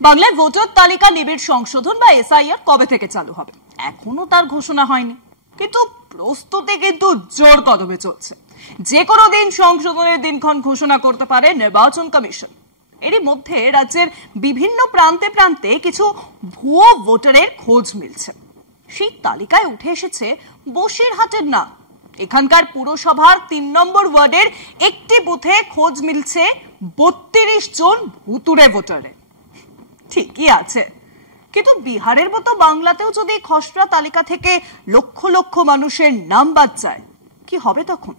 বাংলায় ভোটার তালিকা নিবিড় সংশোধন বা এসআইআর কবে থেকে চালু হবে এখনো তার ঘোষণা হয়নি, কিন্তু প্রস্তুতি কিন্তু জোর কদমে চলছে। যে কোনো দিন সংশোধনের দিনক্ষণ ঘোষণা করতে পারে নির্বাচন কমিশন। এরই মধ্যে রাজ্যের বিভিন্ন প্রান্তে প্রান্তে কিছু ভুয়ো ভোটারের খোঁজ মিলছে। সেই তালিকায় উঠে এসেছে বসিরহাটের নাম। এখানকার পুরসভার ৩ নম্বর ওয়ার্ডের একটি বুথে খোঁজ মিলছে ৩২ জন ভুতুড়ে ভোটারের। ঠিকই আছে, কিন্তু বিহারের মতো বাংলাতেও যদি খসড়া তালিকা থেকে লক্ষ লক্ষ মানুষের নাম বাদ যায়, কি হবে তখন?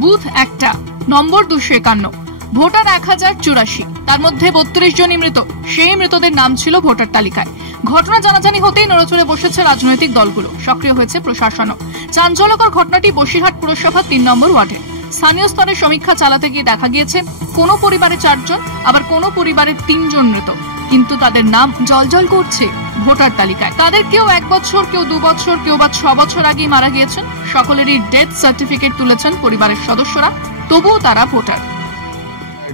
বুথ একটা, নম্বর 251, ভোটার 1084, তার মধ্যে 32 জনই মৃত। সেই মৃতদের নাম ছিল ভোটার তালিকায়। ঘটনা জানাজানি হতেই নড়েচড়ে বসেছে রাজনৈতিক দলগুলো, সক্রিয় হয়েছে প্রশাসনও। চাঞ্চল্যকর ঘটনাটি বসিরহাট পুরসভার ৩ নম্বর ওয়ার্ডে। স্থানীয় স্তরে সমীক্ষা চালাতে গিয়ে দেখা গিয়েছে কোনো পরিবারে 4 জন, আবার কোনো পরিবারে 3 জন মৃত, কিন্তু তাদের নাম জলজল করছে ভোটার তালিকায়। তাদের কেউ 1 বছর, কেউ 2 বছর, কেউ বা 6 বছর আগেই মারা গিয়েছেন। সকলেরই ডেথ সার্টিফিকেট তুলেছেন পরিবারের সদস্যরা, তবুও তারা ভোটার।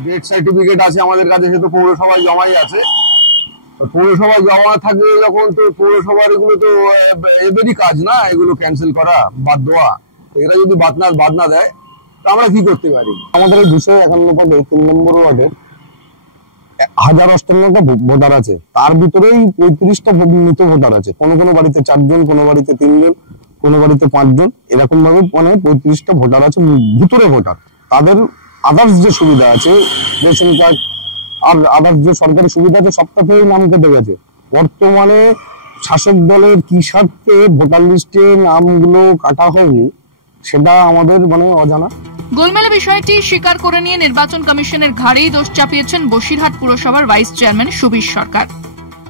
ডেথ সার্টিফিকেট আছে আমাদের কাছে, সেটা পৌরসভায় জমাই আছে। পৌরসভায় জমা থাকে যখন, তো পৌরসভার এগুলো তো এদেরই কাজ না, এগুলো ক্যান্সেল করা, বাদ দেওয়া। এরা যদি বাদ না দেয় তা আমরা কি করতে পারি? আমাদের এই 251 পদে 3 নম্বর ওয়ার্ডের 1058টা ভোটার আছে, তার ভিতরেই 35টা মৃত ভোটার আছে। কোনো বাড়িতে 4 জন, কোনো বাড়িতে 3 জন, কোনো বাড়িতে 5 জন, এরকম ভাবে মানে 35টা ভোটার আছে ভিতরে ভোটার। তাদের আদার্স যে সুবিধা আছে, রেশন কার্ড আর আদার্স যে সরকারি সুবিধা আছে, সবটাতেই নাম কেটে গেছে। বর্তমানে শাসক দলের কি স্বার্থে ভোটার লিস্টে নামগুলো কাটা হয়নি সেটা আমাদের মানে অজানা। গোলমেলে বিষয়টি স্বীকার করে নিয়ে নির্বাচন কমিশনের ঘাড়েই দোষ চাপিয়েছেন বসিরহাট পুরসভার ভাইস চেয়ারম্যান সুবীর সরকার।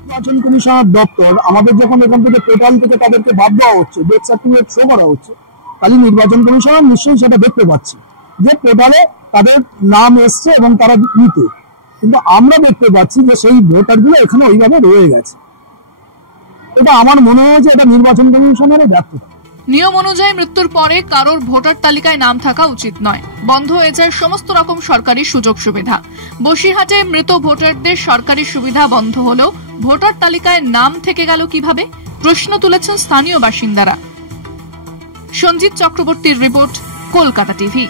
নির্বাচন কমিশনের দপ্তর আমাদের যখন এখান থেকে পোর্টাল থেকে তাদেরকে বাদ দেওয়া হচ্ছে, ডেথ সার্টিফিকেট শো করা হচ্ছে, তাহলে নির্বাচন কমিশন নিশ্চয়ই সেটা দেখতে পাচ্ছে যে পোর্টালে তাদের নাম এসছে এবং তারা মৃত। কিন্তু আমরা দেখতে পাচ্ছি যে সেই ভোটারগুলো এখানে ওইভাবে রয়ে গেছে। এটা আমার মনে হয় যে এটা নির্বাচন কমিশনের ব্যর্থতা। নিয়ম অনুযায়ী মৃত্যুর পরে কারোর ভোটার তালিকায় নাম থাকা উচিত নয়। বন্ধ হয়ে যায় সমস্ত রকম সরকারি সুযোগ সুবিধা। বসিরহাটে মৃত ভোটারদের সরকারি সুবিধা বন্ধ হলেও ভোটার তালিকায় নাম থেকে গেল কিভাবে, প্রশ্ন তুলেছেন স্থানীয় বাসিন্দারা। সঞ্জিত চক্রবর্তীর রিপোর্ট, কলকাতা টিভি।